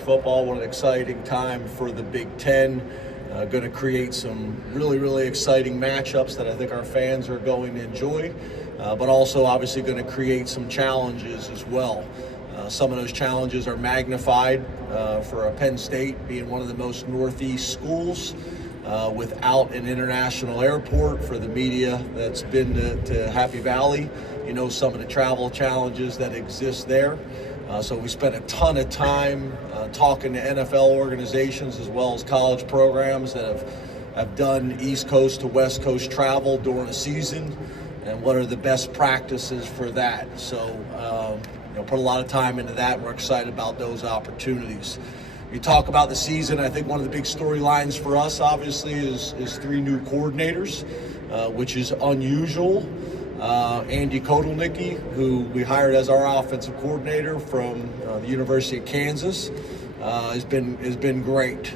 Football, what an exciting time for the Big Ten. Going to create some really exciting matchups that I think our fans are going to enjoy, but also obviously going to create some challenges as well. Some of those challenges are magnified for a Penn State being one of the most northeast schools without an international airport. For the media that's been to Happy Valley, you know some of the travel challenges that exist there. So we spent a ton of time talking to NFL organizations as well as college programs that have done East Coast to West Coast travel during a season, and what are the best practices for that. So put a lot of time into that, and we're excited about those opportunities. You talk about the season, I think one of the big storylines for us obviously is 3 new coordinators, which is unusual. Andy Kotelnicki, who we hired as our offensive coordinator from the University of Kansas, has been great.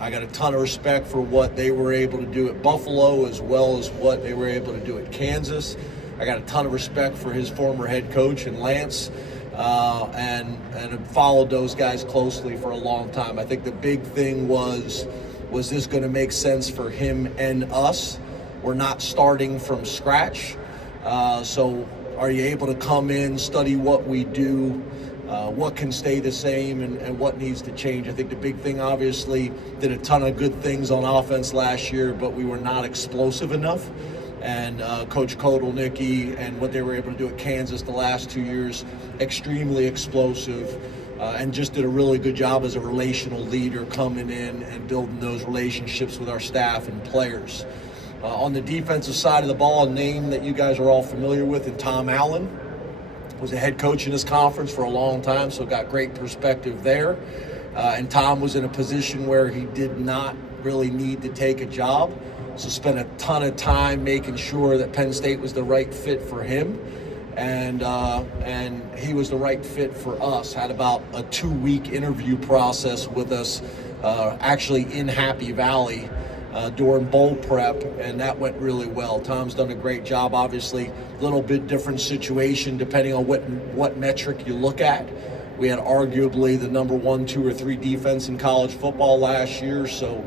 I got a ton of respect for what they were able to do at Buffalo as well as what they were able to do at Kansas. I got a ton of respect for his former head coach and Lance, and have followed those guys closely for a long time. I think the big thing was this going to make sense for him and us? We're not starting from scratch. So are you able to come in, study what we do, what can stay the same, and what needs to change? I think the big thing, obviously, did a ton of good things on offense last year, but we were not explosive enough. And Coach Kotelnicki and what they were able to do at Kansas the last 2 years, extremely explosive, and just did a really good job as a relational leader coming in and building those relationships with our staff and players. On the defensive side of the ball, a name that you guys are all familiar with, and Tom Allen was a head coach in this conference for a long time, so got great perspective there. And Tom was in a position where he did not really need to take a job, so spent a ton of time making sure that Penn State was the right fit for him, and he was the right fit for us. Had about a 2-week interview process with us, actually in Happy Valley, during bowl prep, and that went really well. Tom's done a great job. Obviously, a little bit different situation depending on what metric you look at. We had arguably the number 1, 2, or 3 defense in college football last year, so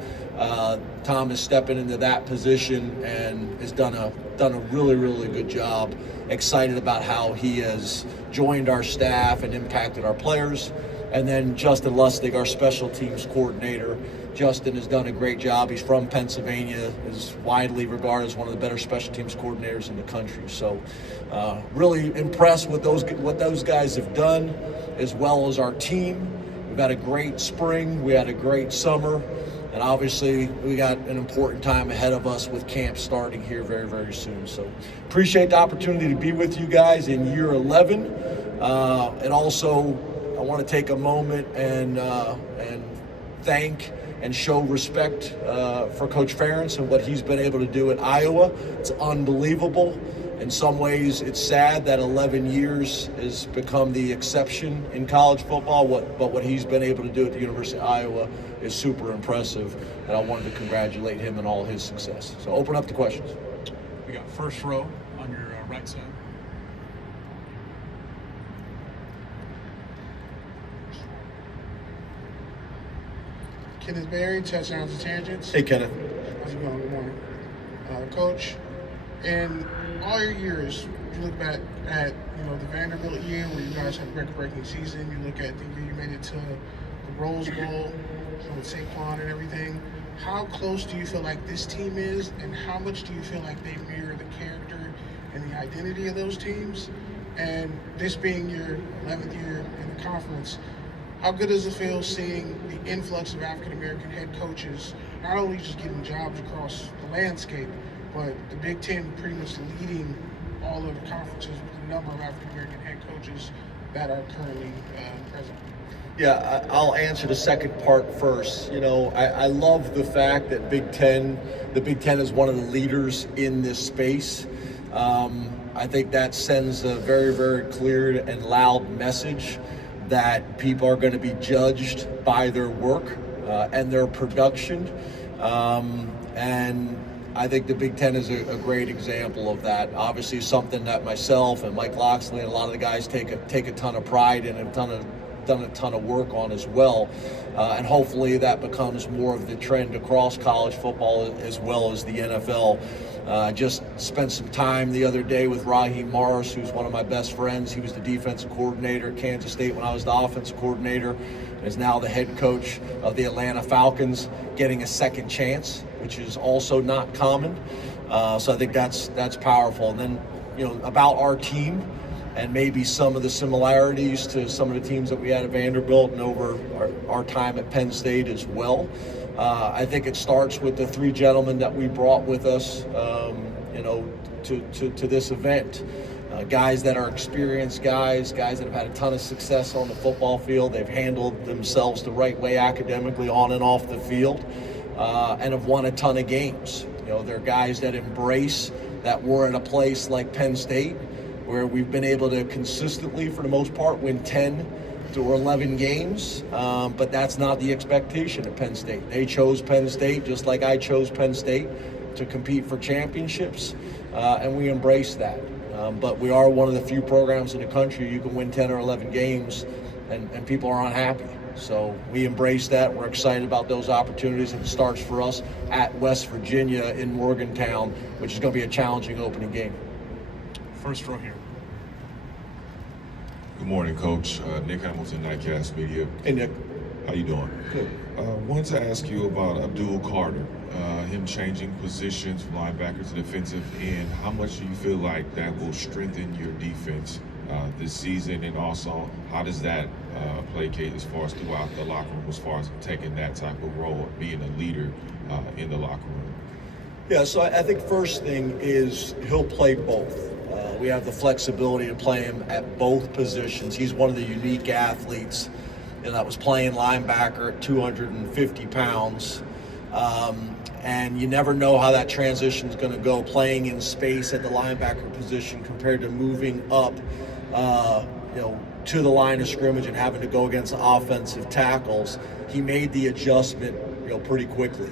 Tom is stepping into that position and has done a really good job. Excited about how he has joined our staff and impacted our players. And then Justin Lustig, our special teams coordinator. Justin has done a great job. He's from Pennsylvania, is widely regarded as one of the better special teams coordinators in the country. So really impressed with what those guys have done, as well as our team. We've had a great spring. We had a great summer. And obviously, we got an important time ahead of us with camp starting here very soon. So appreciate the opportunity to be with you guys in year 11. And also, I want to take a moment and thank and show respect for Coach Ferentz and what he's been able to do at Iowa. It's unbelievable. In some ways, it's sad that 11 years has become the exception in college football, but what he's been able to do at the University of Iowa is super impressive, and I wanted to congratulate him on all his success. So open up to questions. We got first row on your right side. Kenneth Berry, Touchdowns and Tangents. Hey, Kenneth. How's it going? Good morning. Coach, in all your years, you look back at the Vanderbilt year where you guys had a record-breaking season. You look at the year you made it to the Rose Bowl with Saquon and everything. How close do you feel like this team is, and how much do you feel like they mirror the character and the identity of those teams? And this being your 11th year in the conference, how good does it feel seeing the influx of African-American head coaches, not only just getting jobs across the landscape, but the Big Ten pretty much leading all of the conferences with the number of African-American head coaches that are currently present? Yeah, I'll answer the second part first. I love the fact that the Big Ten is one of the leaders in this space. I think that sends a very clear and loud message that people are going to be judged by their work and their production. And I think the Big Ten is a great example of that. Obviously something that myself and Mike Loxley and a lot of the guys take a ton of pride in, and a ton of done a ton of work on as well. And hopefully that becomes more of the trend across college football as well as the NFL. Just spent some time the other day with Raheem Morris, who's one of my best friends. He was the defensive coordinator at Kansas State when I was the offensive coordinator, and is now the head coach of the Atlanta Falcons, getting a second chance, which is also not common. So I think that's powerful. And then, about our team and maybe some of the similarities to some of the teams that we had at Vanderbilt and over our time at Penn State as well. I think it starts with the three gentlemen that we brought with us, to this event. Guys that are experienced guys that have had a ton of success on the football field. They've handled themselves the right way academically on and off the field, and have won a ton of games. They're guys that embrace that we're at a place like Penn State where we've been able to consistently, for the most part, win 10 to 11 games, but that's not the expectation at Penn State. They chose Penn State just like I chose Penn State to compete for championships, and we embrace that. But we are one of the few programs in the country you can win 10 or 11 games and people are unhappy. So we embrace that. We're excited about those opportunities, and it starts for us at West Virginia in Morgantown, which is going to be a challenging opening game. First row here. Good morning, Coach. Nick Hamilton, Nightcast Media. Hey, Nick. How you doing? Good. Wanted to ask you about Abdul Carter, him changing positions from linebacker to defensive end. How much do you feel like that will strengthen your defense this season? And also, how does that placate as far as throughout the locker room, as far as taking that type of role, being a leader in the locker room? Yeah, so I think first thing is he'll play both. We have the flexibility to play him at both positions. He's one of the unique athletes that was playing linebacker at 250 pounds. And you never know how that transition is going to go, playing in space at the linebacker position compared to moving up, to the line of scrimmage and having to go against offensive tackles. He made the adjustment, pretty quickly.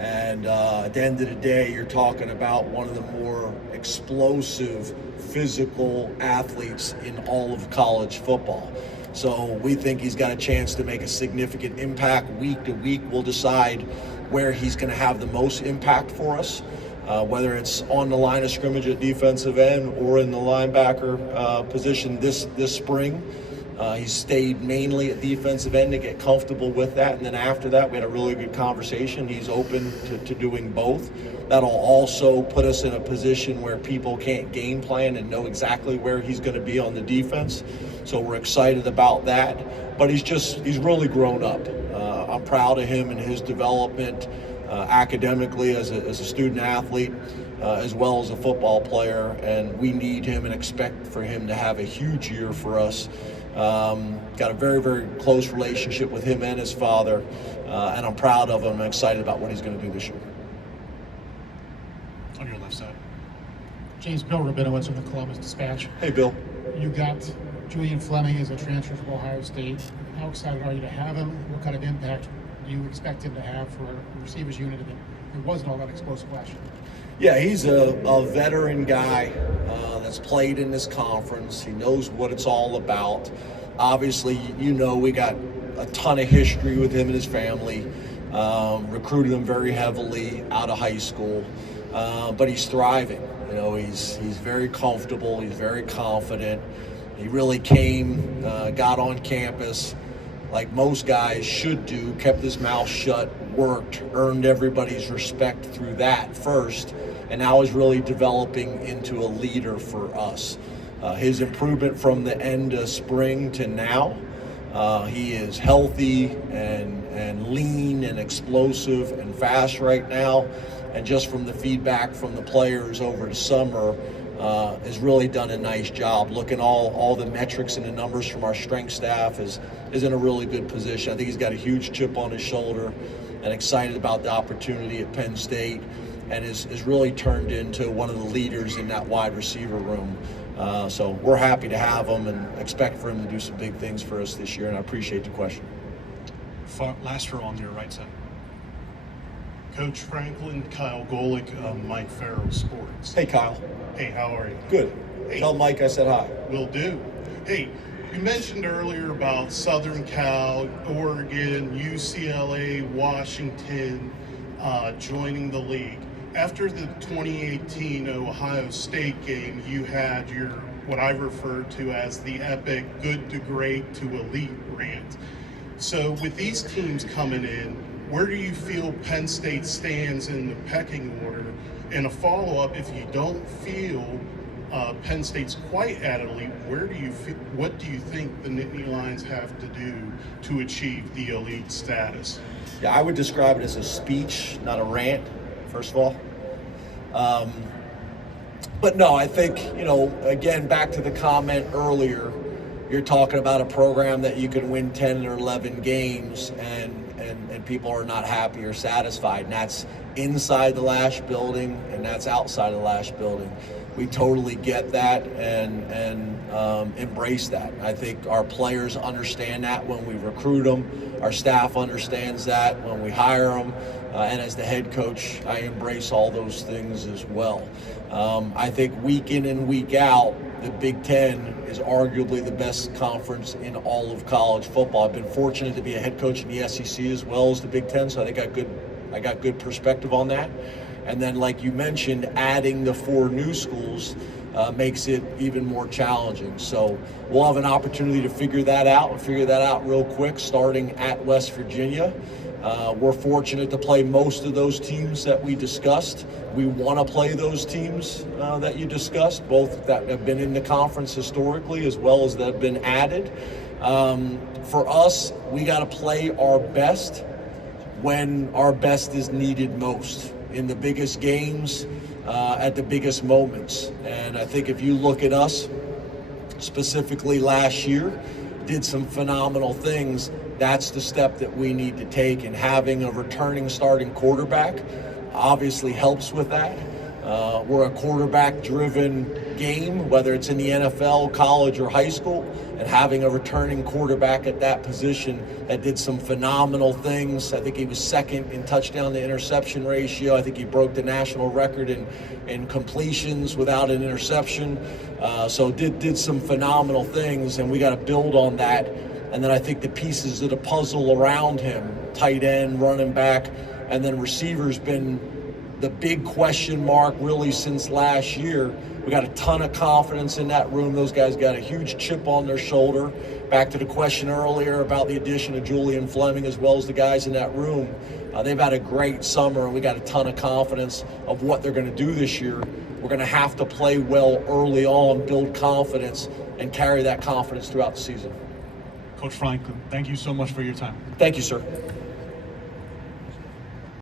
And at the end of the day, you're talking about one of the more explosive physical athletes in all of college football. So we think he's got a chance to make a significant impact. Week to week, we'll decide where he's going to have the most impact for us, whether it's on the line of scrimmage at defensive end or in the linebacker position this spring. He's stayed mainly at defensive end to get comfortable with that. And then after that, we had a really good conversation. He's open to doing both. That'll also put us in a position where people can't game plan and know exactly where he's going to be on the defense. So we're excited about that. But he's really grown up. I'm proud of him and his development academically as a student athlete, as well as a football player. And we need him and expect for him to have a huge year for us. Got a very, very close relationship with him and his father, and I'm proud of him and excited about what he's going to do this year. On your left side. James Bill Rabinowitz from the Columbus Dispatch. Hey, Bill. You got Julian Fleming as a transfer from Ohio State. How excited are you to have him? What kind of impact do you expect him to have for a receivers unit that it wasn't all that explosive last year? Yeah, he's a veteran guy that's played in this conference. He knows what it's all about. Obviously, we got a ton of history with him and his family. Recruited him very heavily out of high school, but he's thriving. He's very comfortable. He's very confident. He really came, got on campus like most guys should do, kept his mouth shut, worked, earned everybody's respect through that first, and now is really developing into a leader for us. His improvement from the end of spring to now, he is healthy and lean and explosive and fast right now, and just from the feedback from the players over the summer, has really done a nice job. Looking all the metrics and the numbers from our strength staff is in a really good position. I think he's got a huge chip on his shoulder and excited about the opportunity at Penn State, and is really turned into one of the leaders in that wide receiver room. So we're happy to have him and expect for him to do some big things for us this year, and I appreciate the question. Last row on your right side. Coach Franklin, Kyle Golick, Mike Farrow Sports. Hey, Kyle. Hey, how are you? Good. Hey. Tell Mike I said hi. Will do. Hey, You mentioned earlier about Southern Cal, Oregon, UCLA, Washington joining the league. After the 2018 Ohio State game, you had your what I refer to as the epic good to great to elite rant. So with these teams coming in, where do you feel Penn State stands in the pecking order? And a follow-up, if you don't feel Penn State's quite at elite, what do you think the Nittany Lions have to do to achieve the elite status? Yeah, I would describe it as a speech, not a rant, first of all. But no, I think, again, back to the comment earlier, you're talking about a program that you can win 10 or 11 games and people are not happy or satisfied. And that's inside the Lash building and that's outside of the Lash building. We totally get that and embrace that. I think our players understand that when we recruit them. Our staff understands that when we hire them. And as the head coach, I embrace all those things as well. I think week in and week out, the Big Ten is arguably the best conference in all of college football. I've been fortunate to be a head coach in the SEC as well as the Big Ten, so I think I got good perspective on that. And then, like you mentioned, adding the 4 new schools makes it even more challenging. So we'll have an opportunity to figure that out real quick, starting at West Virginia. We're fortunate to play most of those teams that we discussed. We want to play those teams that you discussed, both that have been in the conference historically as well as that have been added. For us, we got to play our best when our best is needed most, in the biggest games, at the biggest moments. And I think if you look at us, specifically last year, did some phenomenal things. That's the step that we need to take, and having a returning starting quarterback obviously helps with that. We're a quarterback-driven game, whether it's in the NFL, college, or high school, and having a returning quarterback at that position that did some phenomenal things. I think he was second in touchdown to interception ratio. I think he broke the national record in completions without an interception. So did some phenomenal things, and we got to build on that. And then I think the pieces of the puzzle around him, tight end, running back, and then receiver's been the big question mark really since last year. We got a ton of confidence in that room. Those guys got a huge chip on their shoulder. Back to the question earlier about the addition of Julian Fleming as well as the guys in that room. They've had a great summer, and we got a ton of confidence of what they're going to do this year. We're going to have to play well early on, build confidence, and carry that confidence throughout the season. Coach Franklin, thank you so much for your time. Thank you, sir.